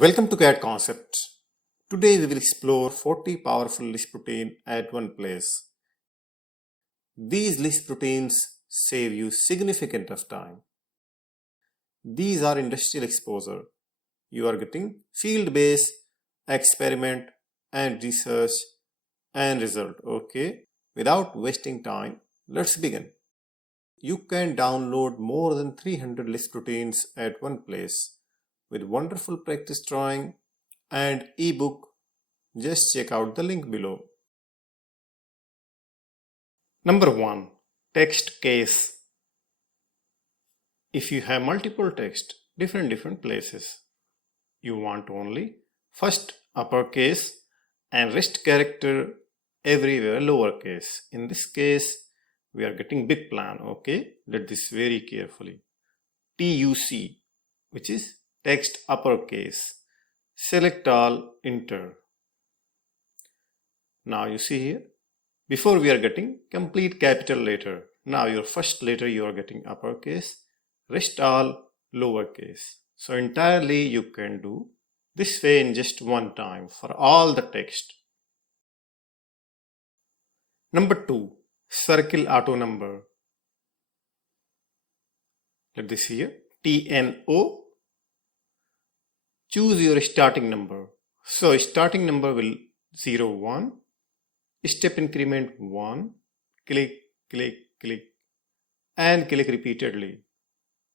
Welcome to CAD Concepts. Today we will explore 40 powerful Lisp routines at one place. These Lisp routines save you significant of time. These are industrial exposure. You are getting field-based experiment and research and result. Okay, without wasting time, let's begin. You can download more than 300 Lisp routines at one place with wonderful practice drawing and ebook. Just check out the link below. Number 1. Text case. If you have multiple text, different places, you want only first uppercase and rest character everywhere lowercase. In this case, we are getting big plan. Okay, let this very carefully. TUC, which is text uppercase. Select all, enter. Now you see here, before we are getting complete capital letter. Now your first letter you are getting uppercase, rest all lowercase. So entirely you can do this way in just one time for all the text. Number 2, circle auto number. Let this here, TNO. Choose your starting number. So starting number will 0, 1. Step increment 1. Click, click, click. And click repeatedly.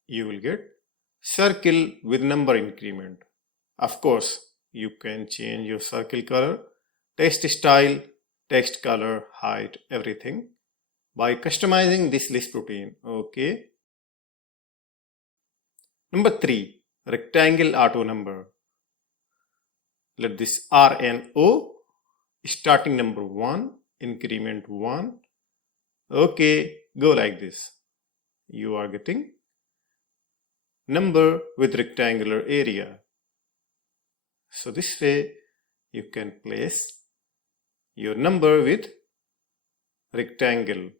You will get circle with number increment. Of course, you can change your circle color, text style, text color, height, everything by customizing this Lisp routine. Okay. Number 3. Rectangle auto number. Let this RNO, starting number 1, increment 1. Okay, go like this. You are getting number with rectangular area. So this way you can place your number with rectangle.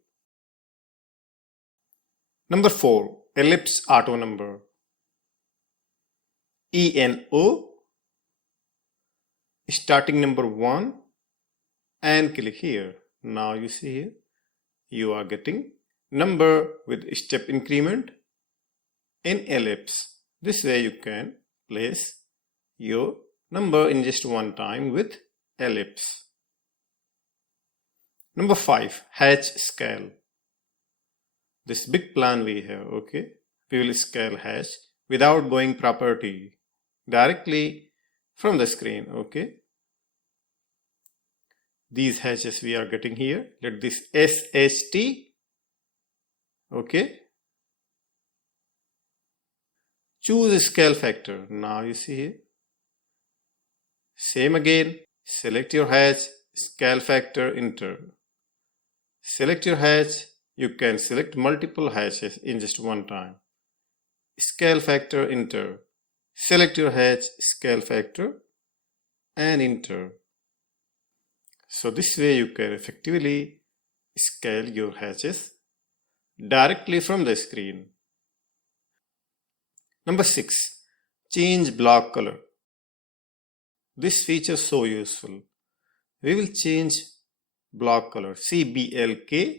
Number 4, ellipse auto number. ENO, starting number 1 and click here. Now you see here, you are getting number with step increment in ellipse. This way you can place your number in just one time with ellipse. Number 5, hatch scale. This big plan we have, okay? We will scale hatch without going property, directly from the screen, okay? These hatches we are getting here. Let this SHT, okay? Choose scale factor. Now you see here. Same again. Select your hatch, scale factor, enter. Select your hatch. You can select multiple hatches in just one time. Scale factor, enter. Select your hatch, scale factor, and enter. So this way you can effectively scale your hatches directly from the screen. Number 6, change block color. This feature is so useful. We will change block color, CBLK.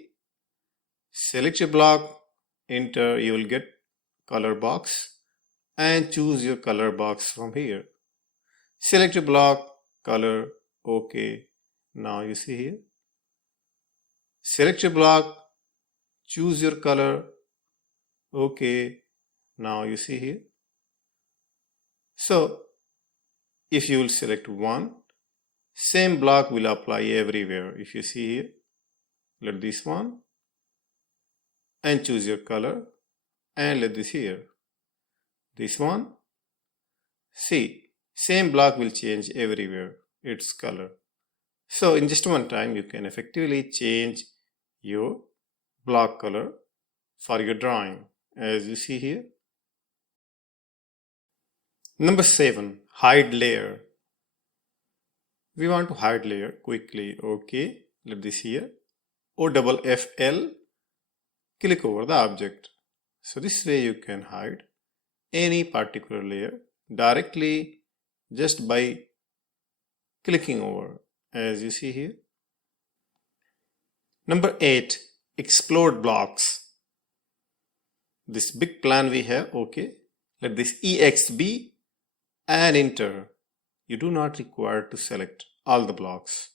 Select your block, enter, you will get color box and choose your color box from here. Select your block, color, okay. Now you see here. Select your block, choose your color, okay. Now you see here. So if you will select one, same block will apply everywhere. If you see here, let this one and choose your color and let this here. This one, see, same block will change everywhere, its color. So in just one time, you can effectively change your block color for your drawing, as you see here. Number 7, hide layer. We want to hide layer quickly. Okay, let this here. OFFL, click over the object. So this way you can hide any particular layer directly just by clicking over, as you see here. Number 8, explode blocks. This big plan we have, okay. Let this EX be and enter. You do not require to select all the blocks.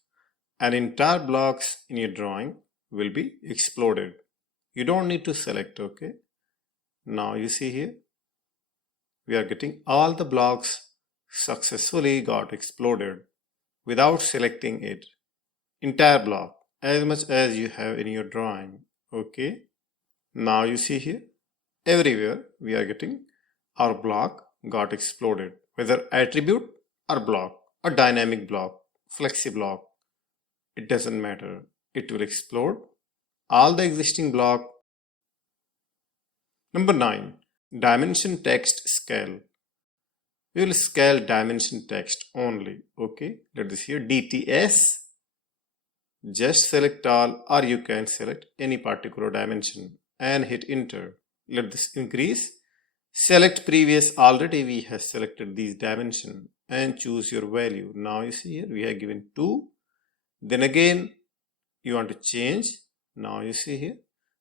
An entire blocks in your drawing will be exploded. You don't need to select, okay. Now you see here, we are getting all the blocks successfully got exploded without selecting it. Entire block, as much as you have in your drawing, okay. Now you see here, everywhere we are getting our block got exploded, whether attribute or block or dynamic block, flexi block, it doesn't matter. It will explode all the existing block. Number 9, dimension text scale. We will scale dimension text only, okay. Let this here DTS. Just select all, or you can select any particular dimension and hit enter. Let this increase. Select previous, already we have selected these dimension and choose your value. Now you see here we have given 2. Then again you want to change. Now you see here.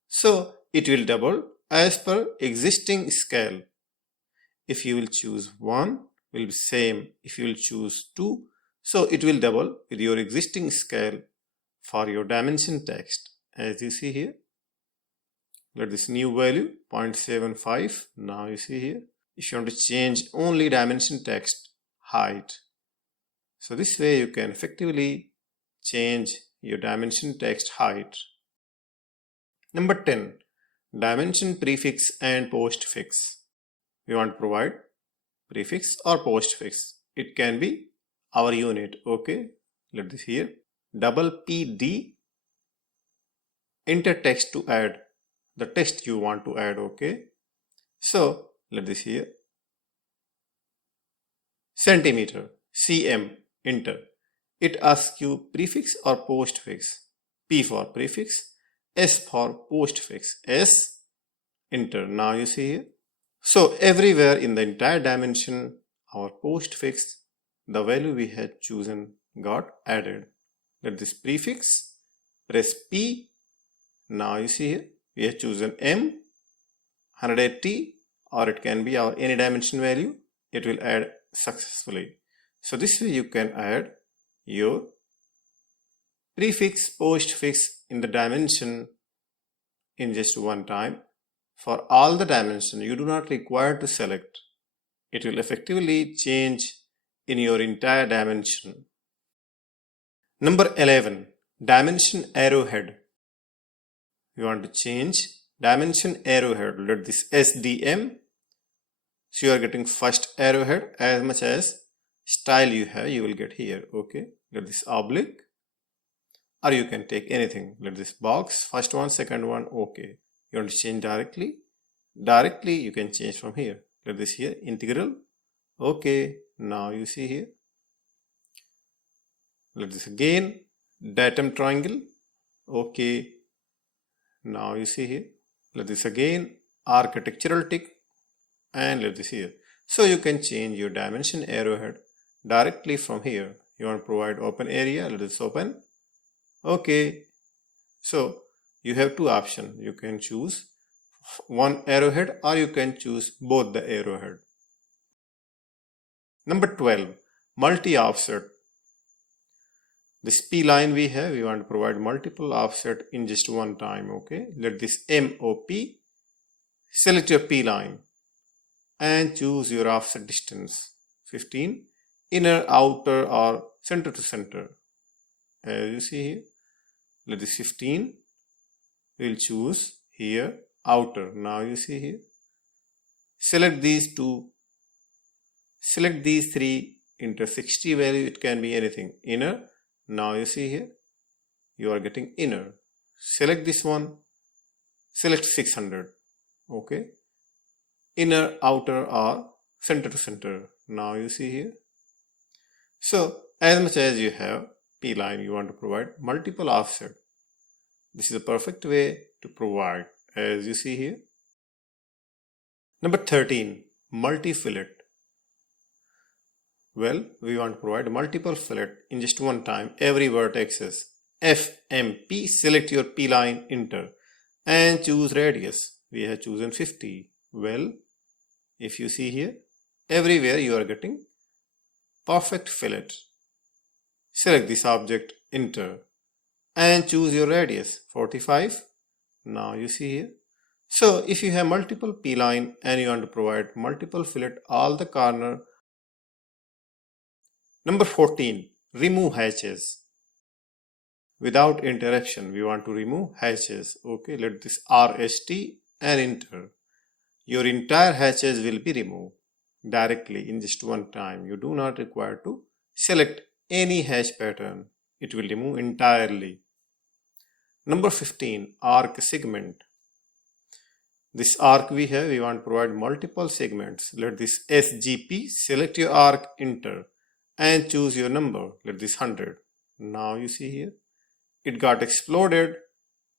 So it will double as per existing scale. If you will choose 1, will be same. If you will choose 2, so it will double with your existing scale for your dimension text. As you see here, let this new value 0.75. Now you see here, if you want to change only dimension text height, so this way you can effectively change your dimension text height. Number 10, dimension prefix and postfix. We want to provide prefix or postfix. It can be our unit, okay. Let this here double PD, enter text to add the text you want to add, okay. So let this here centimeter, cm, enter. It asks you prefix or postfix. P for prefix, S for postfix, S, enter. Now you see here. So everywhere in the entire dimension, our postfix, the value we had chosen got added. Let this prefix, press P. Now you see here, we have chosen M, 180, or it can be our any dimension value. It will add successfully. So this way you can add your prefix, postfix in the dimension in just one time. For all the dimension, you do not require to select. It will effectively change in your entire dimension. Number 11, dimension arrowhead. You want to change dimension arrowhead. Let this SDM. So you are getting first arrowhead, as much as style you have, you will get here, okay. Let this oblique, or you can take anything. Let this box, first one, second one, okay. You want to change directly you can change from here. Let this here integral, okay. Now you see here, let this again datum triangle, okay. Now you see here, let this again architectural tick, and let this here. So you can change your dimension arrowhead directly from here. You want to provide open area, let this open, okay. So you have two options. You can choose one arrowhead, or you can choose both the arrowhead. Number 12, multi-offset. This P line we have, we want to provide multiple offset in just one time, okay. Let this MOP, select your P line and choose your offset distance, 15, inner, outer, or center to center. As you see here, let this 15, we'll choose here outer. Now you see here, select these two, select these three, enter 60 value, it can be anything, inner. Now you see here, you are getting inner. Select this one, select 600, okay. Inner, outer, or center to center. Now you see here. So as much as you have P line, you want to provide multiple offset. This is a perfect way to provide, as you see here. Number 13, multi-fillet. Well, we want to provide multiple fillet in just one time, every vertex. FMP, select your P line, enter, and choose radius. We have chosen 50. Well, if you see here, everywhere you are getting perfect fillet. Select this object, enter, and choose your radius, 45. Now you see here. So if you have multiple P line and you want to provide multiple fillet all the corner. Number 14, remove hatches. Without interruption, we want to remove hatches. Okay, let this RST and enter. Your entire hatches will be removed directly in just one time. You do not require to select any hatch pattern. It will remove entirely. Number 15, arc segment. This arc we have, we want to provide multiple segments. Let this SGP, select your arc, enter, and choose your number. Let this 100. Now you see here, it got exploded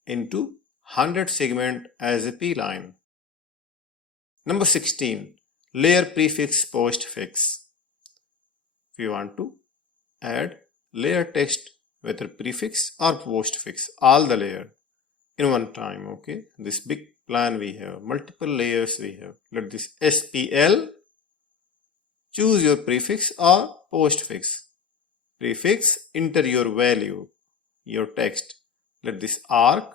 into 100 segment as a P line. Number 16, layer prefix postfix. We want to add layer text, whether prefix or postfix, all the layer in one time. Okay, this big plan we have, multiple layers we have. Let this SPL, choose your prefix or postfix. Prefix, enter your value, your text. Let this arc.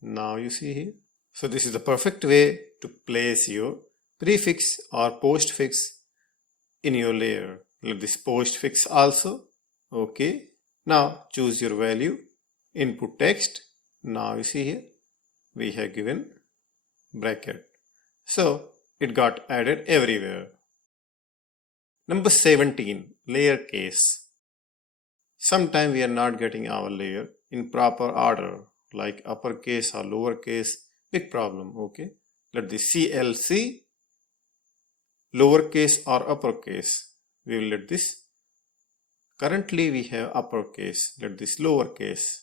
Now you see here. So this is the perfect way to place your prefix or postfix in your layer. Let this postfix also. Okay. Now choose your value, input text. Now you see here, we have given bracket. So it got added everywhere. Number 17, layer case. Sometimes we are not getting our layer in proper order, like uppercase or lowercase. Big problem. Okay, let this CLC, lowercase or uppercase. We will let this. Currently we have uppercase. Let this lowercase.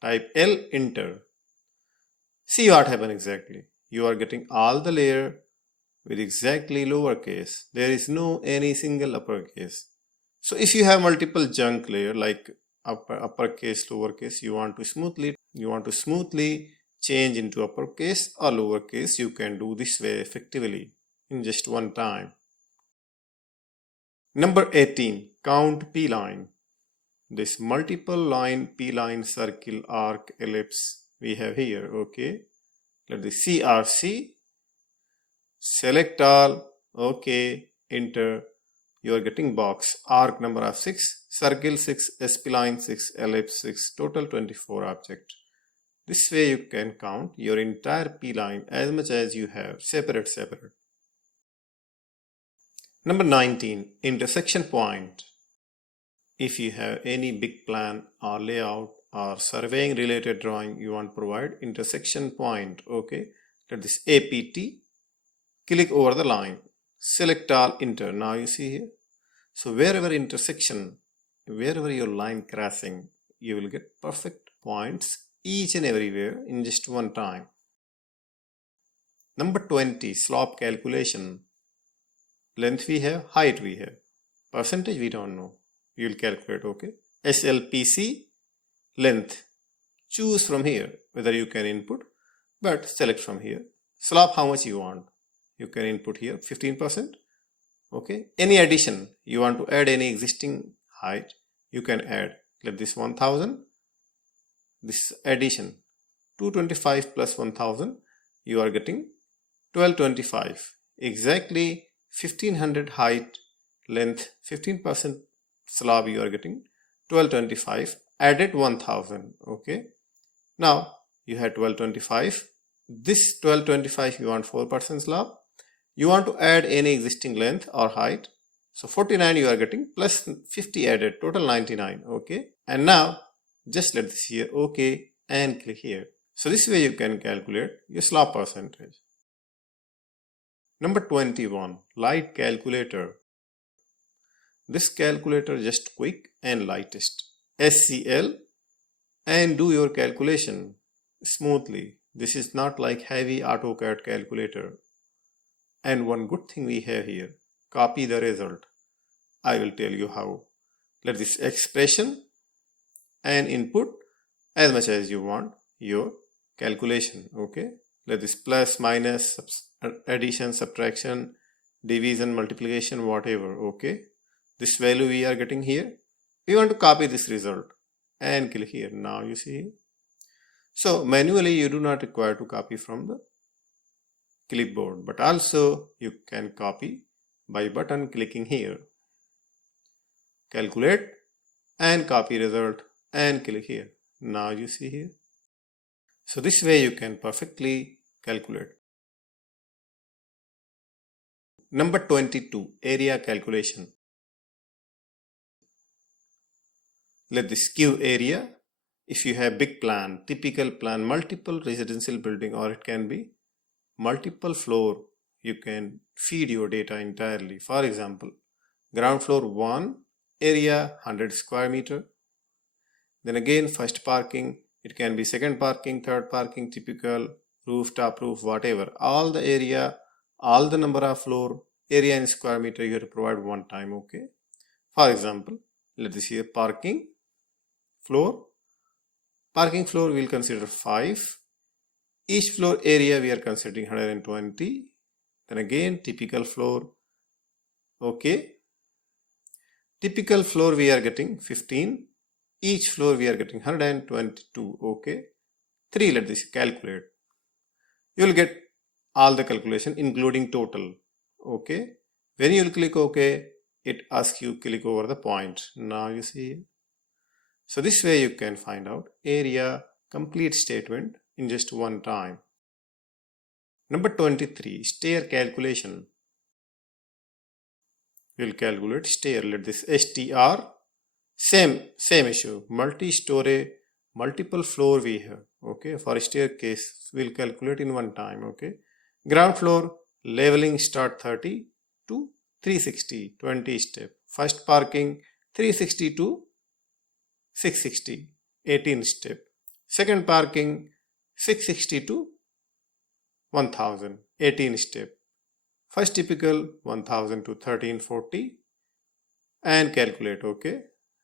Type L, enter. See what happened exactly. You are getting all the layer with exactly lowercase. There is no any single uppercase. So if you have multiple junk layer like uppercase, lowercase, you want to smoothly change into uppercase or lowercase, you can do this way effectively in just one time. Number 18, count P line. This multiple line, P line, circle, arc, ellipse we have here. Okay, let the CRC, select all. Okay, enter. You are getting box, arc number of 6, circle 6, SP line 6, ellipse 6, total 24 object. This way you can count your entire P line as much as you have, separate. Number 19, intersection point. If you have any big plan or layout or surveying related drawing, you want to provide intersection point. Okay, let this APT, click over the line, select all, enter. Now you see here. So wherever intersection, wherever your line crossing, you will get perfect points each and everywhere in just one time. Number 20, slope calculation. Length we have, height we have, percentage we don't know. You will calculate. Okay, SLPC, length. Choose from here whether you can input, but select from here. Slope, how much you want. You can input here 15%. Okay, any addition, you want to add any existing height, you can add. Let this 1000, this addition 225 plus 1000, you are getting 1225. Exactly 1500 height, length, 15% slab, you are getting 1225, added 1000. Okay, now you had 1225. This 1225 you want 4% slab. You want to add any existing length or height. So 49 you are getting plus 50 added, total 99. Okay, and now just let this here. Okay, and click here. So this way you can calculate your slab percentage. Number 21, light calculator. This calculator just quick and lightest. SCL and do your calculation smoothly. This is not like heavy AutoCAD calculator. And one good thing we have here, copy the result. I will tell you how. Let this expression and input as much as you want your calculation. Okay, let this plus, minus, addition, subtraction, division, multiplication, whatever. Okay, this value we are getting here. We want to copy this result and click here. Now you see. So manually you do not require to copy from the clipboard, but also you can copy by button clicking here. Calculate and copy result and click here. Now you see here. So this way you can perfectly calculate. Number 22, area calculation. Let this give area. If you have big plan, typical plan, multiple residential building, or it can be multiple floor, you can feed your data entirely. For example, ground floor 1, area 100 square meter. Then again first parking, it can be second parking, third parking, typical, roof, top roof, whatever. All the area, all the number of floor, area in square meter you have to provide one time. Okay. For example, let us see parking floor. Parking floor we will consider 5. Each floor area we are considering 120. Then again typical floor. Okay. Typical floor we are getting 15. Each floor we are getting 122. Okay. 3, let this calculate. You will get all the calculation including total. Okay. When you will click OK, it asks you click over the point. Now you see. So this way you can find out area complete statement in just one time. Number 23, stair calculation. We will calculate stair. Let this STR. Same issue. Multi-story, multiple floor we have. Okay. For staircase, we will calculate in one time. Okay. Ground floor leveling start 30 to 360, 20 step. First parking 360 to 660, 18 step. Second parking 660 to 1000, 18 step. First typical 1000 to 1340 and calculate. Okay.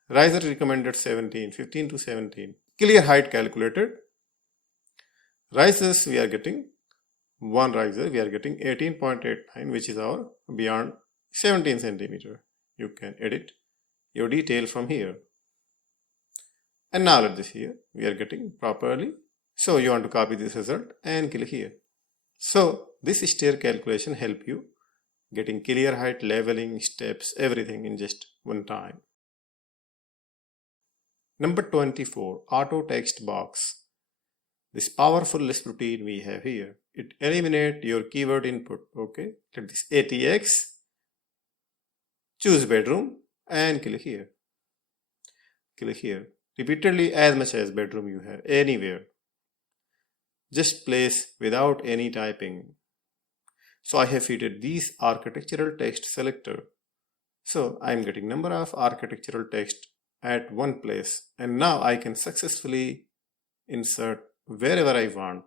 Riser recommended 17, 15 to 17. Clear height calculated. Risers we are getting one riser we are getting 18.89, which is our beyond 17 centimeter. You can edit your detail from here. And now let this here we are getting properly. So you want to copy this result and click here. So this stair calculation help you getting clear height, leveling, steps, everything in just one time. Number 24, auto text box. This powerful Lisp routine we have here. It eliminates your keyword input. Okay. Let this ATX. Choose bedroom and click here. Click here. Repeatedly as much as bedroom you have anywhere. Just place without any typing. So I have fitted these architectural text selector. So I am getting number of architectural text at one place, and now I can successfully insert wherever I want,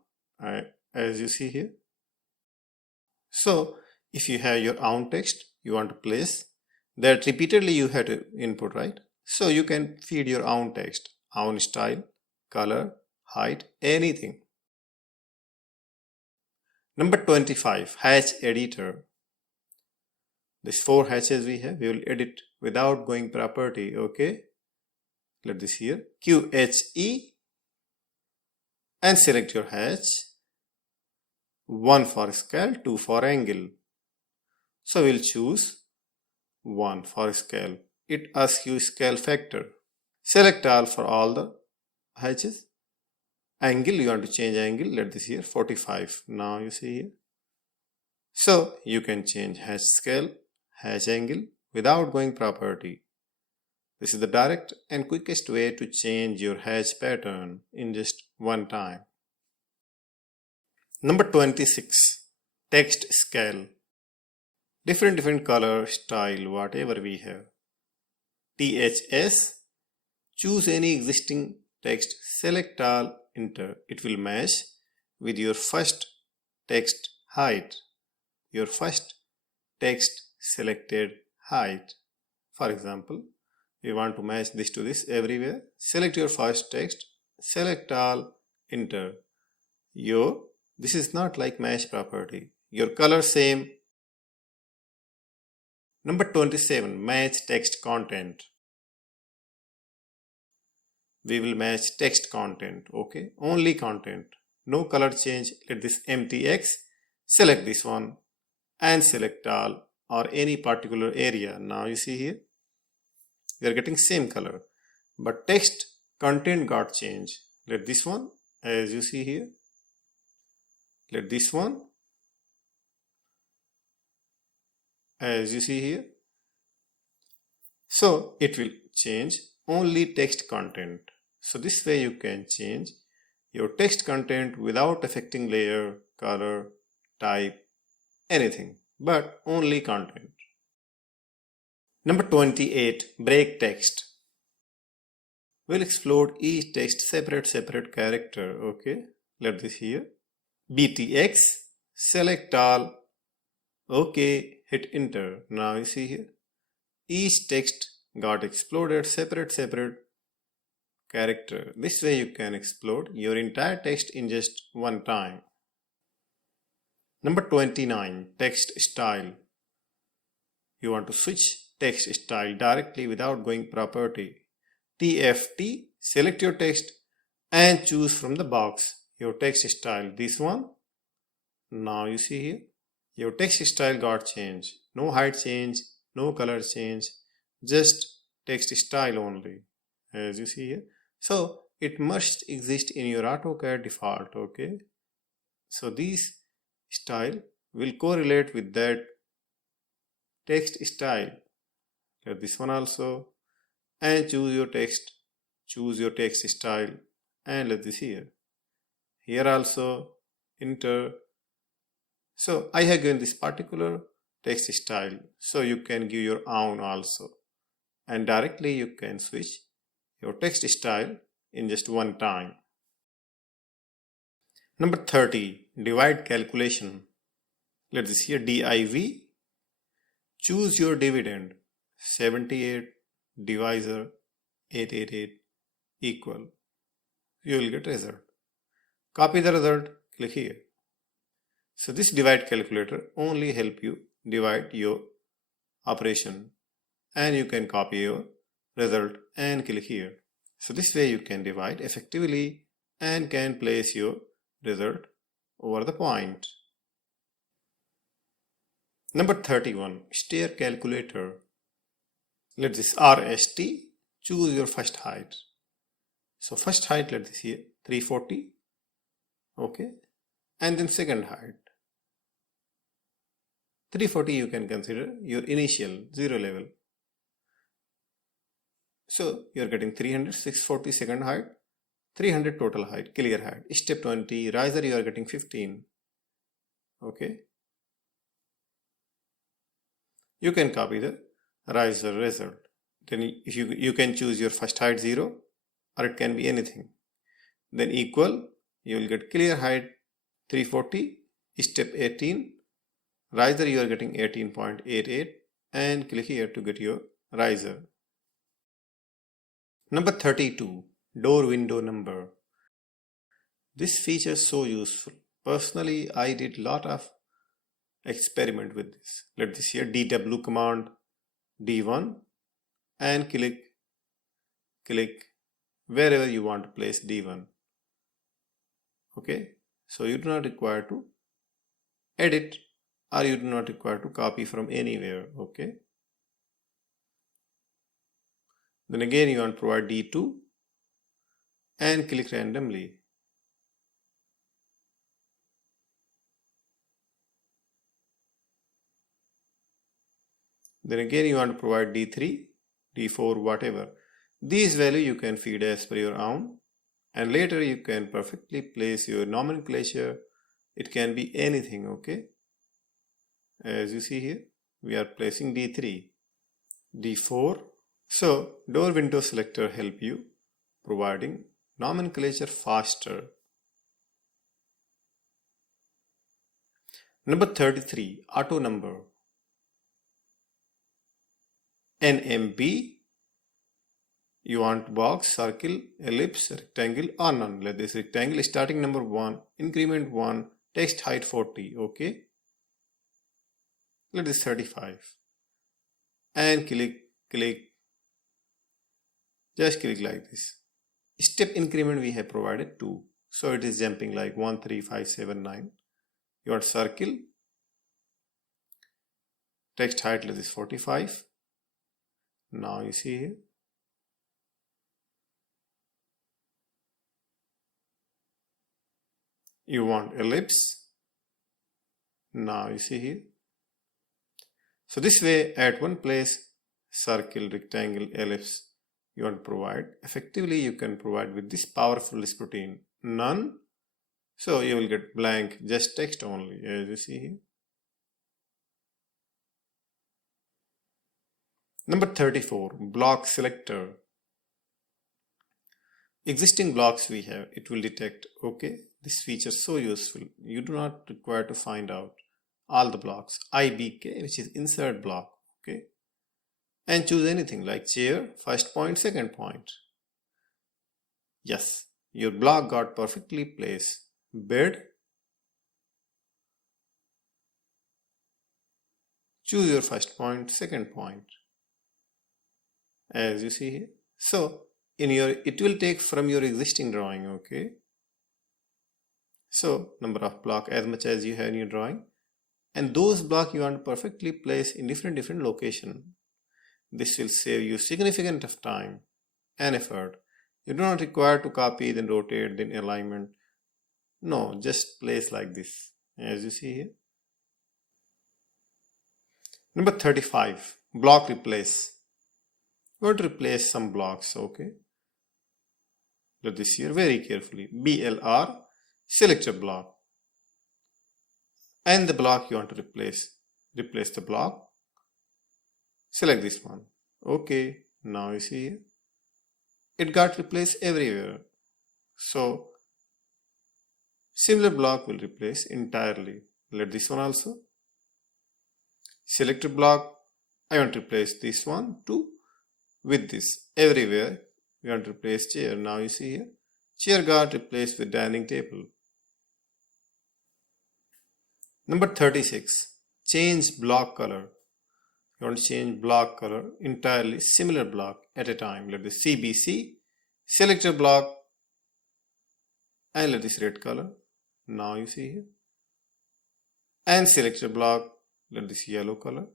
as you see here. So if you have your own text you want to place, that repeatedly you have to input, right? So you can feed your own text, own style, color, height, anything. Number 25, hatch editor. These 4 hatches we have, we will edit without going property. Okay. Let this here, QHE, and select your hatch. 1 for scale, 2 for angle. So we'll choose 1 for scale. It asks you scale factor. Select all for all the hatches. Angle, you want to change angle. Let this here 45. Now you see here. So you can change hatch scale, hatch angle without going property. This is the direct and quickest way to change your hatch pattern in just one time. Number 26, text scale. Different color, style, whatever we have. THS, choose any existing text, select all, enter. It will match with your first text height, your first text selected height. For example, we want to match this to this everywhere. Select your first text, select all, enter. This is not like match property. Your color same. Number 27, match text content. We will match text content, okay? Only content. No color change. Let this empty X. Select this one and select all or any particular area. Now you see here, we are getting same color. But text content got changed. Let this one, as you see here. Let this one, as you see here. So it will change only text content. So this way you can change your text content without affecting layer, color, type, anything, but only content. Number 28, break text. We'll explore each text separate character, okay? Let this here. BTX, select all, okay, hit enter. Now you see here, each text got exploded separate character. This way you can explode your entire text in just one time. Number 29, text style. You want to switch text style directly without going property. TFT, select your text and choose from the box your text style. This one. Now you see here, your text style got changed. No height change, no color change, just text style only, as you see here. So it must exist in your AutoCAD default, okay? So this style will correlate with that text style. Let this one also and choose your text style and let this here. Here also enter. So I have given this particular text style, so you can give your own also, and directly you can switch your text style in just one time. Number 30, divide calculation. Let this here div. Choose your dividend. 78 divisor 888 equal. You will get result. Copy the result, click here. So this divide calculator only help you divide your operation, and you can copy your result and click here. So this way you can divide effectively and can place your result over the point. Number 31, stair calculator. Let this RST, choose your first height. So first height, let this here 340, okay, and then second height 340. You can consider your initial 0 level. So you are getting 300, 640 second height, 300 total height, clear height. Step 20, riser you are getting 15. Okay. You can copy the riser result. Then if you can choose your first height 0 or it can be anything. Then equal, you will get clear height 340. Step 18, riser you are getting 18.88 and click here to get your riser. Number 32, door window number. This feature is so useful. Personally, I did lot of experiment with this. Let this here DW command D1 and click wherever you want to place D1. Okay, so you do not require to edit or you do not require to copy from anywhere. Okay. Then again you want to provide D2 and click randomly. Then again you want to provide D3, D4, whatever. These values you can feed as per your own, and later you can perfectly place your nomenclature. It can be anything, okay? As you see here, we are placing D3, D4. So door window selector help you providing nomenclature faster. Number 33, auto number. NMB. You want box, circle, ellipse, rectangle or none. Let this rectangle starting number 1, increment 1, text height 40. Okay. Let this 35. And click. Just click like this. Step increment we have provided 2. So it is jumping like 1, 3, 5, 7, 9. You want circle. Text height let this 45. Now you see here. You want ellipse. Now you see here. So this way at one place, circle, rectangle, ellipse you want to provide. Effectively you can provide with this powerful Lisp routine. None. So you will get blank, just text only, as you see here. Number 34, block selector. Existing blocks we have, it will detect. Okay, this feature is so useful. You do not require to find out all the blocks. IBK, which is insert block. Okay, and choose anything like chair, first point, second point. Yes, your block got perfectly placed. Bed, choose your first point, second point, as you see here. So it will take from your existing drawing. Okay, so number of block as much as you have in your drawing, and those blocks you want to perfectly place in different location. This will save you significant of time and effort. You do not require to copy, then rotate, then alignment. No, just place like this, as you see here. Number 35, block replace. We want to replace some blocks. Okay, let this here very carefully. BLR, select a block, and the block you want to replace the block. Select this one. Okay, now you see here, it got replaced everywhere. So similar block will replace entirely. Let this one also. Select a block. I want to replace this one too with this. Everywhere we want to replace chair. Now you see here, chair got replaced with dining table. Number 36, change block color. You want to change block color entirely, similar block at a time. Let this CBC, select a block, and let this red color. Now you see here, and select a block, let this yellow color.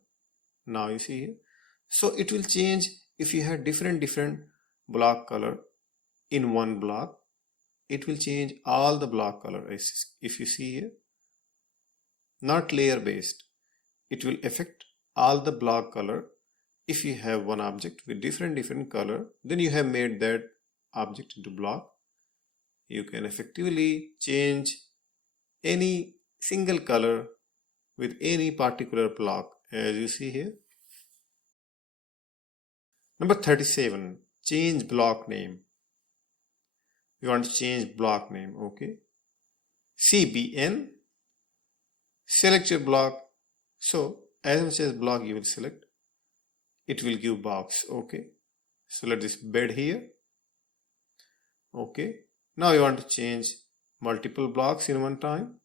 Now you see here. So it will change if you have different block color in one block. It will change all the block color. If you see here, not layer based. It will affect all the block color. If you have one object with different color, then you have made that object into block. You can effectively change any single color with any particular block, as you see here. Number 37, change block name. We want to change block name. Okay, CBN, select your block. So as much as block you will select, it will give box. Okay, so let this bed here. Okay, now you want to change multiple blocks in one time.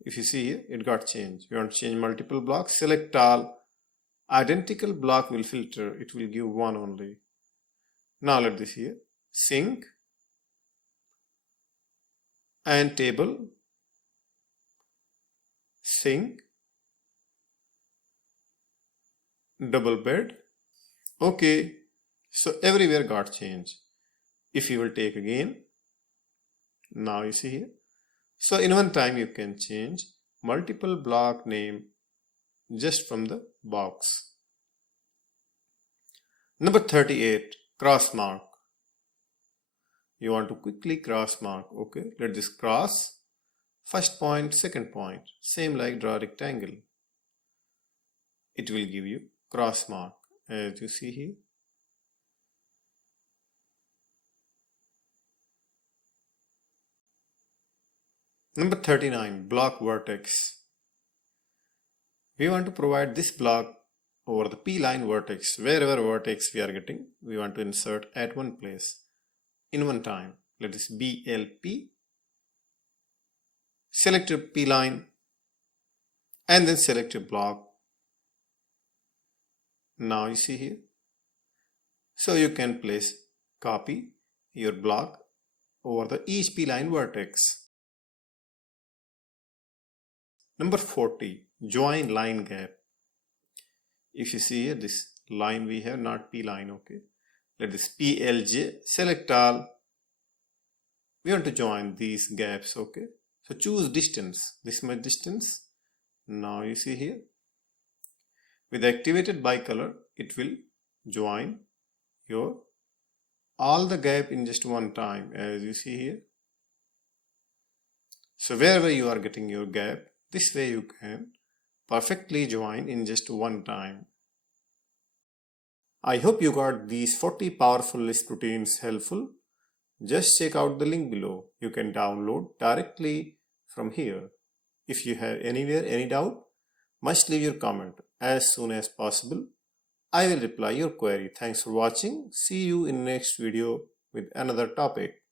If you see here, it got changed. You want to change multiple blocks, select all. Identical block will filter, it will give one only. Now let this here, sink and table, sink, double bed. Okay, so everywhere got changed. If you will take again, now you see here. So in one time you can change multiple block name just from the box. Number 38, cross mark. You want to quickly cross mark. Okay, let this cross, first point, second point, same like draw rectangle. It will give you cross mark, as you see here. Number 39, block vertex. We want to provide this block over the P-line vertex. Wherever vertex we are getting, we want to insert at one place in one time. Let this BLP. Select your P-line and then select your block. Now you see here. So you can place copy your block over the each P-line vertex. Number 40, join line gap. If you see here, this line we have, not P-line, okay. Let this PLJ, select all. We want to join these gaps, okay. So choose distance, this much distance. Now you see here, with activated bicolor, it will join your all the gap in just one time, as you see here. So wherever you are getting your gap, this way you can perfectly join in just one time. I hope you got these 40 powerful Lisp routines helpful. Just check out the link below. You can download directly from here. If you have any doubt, must leave your comment as soon as possible. I will reply your query. Thanks for watching. See you in next video with another topic.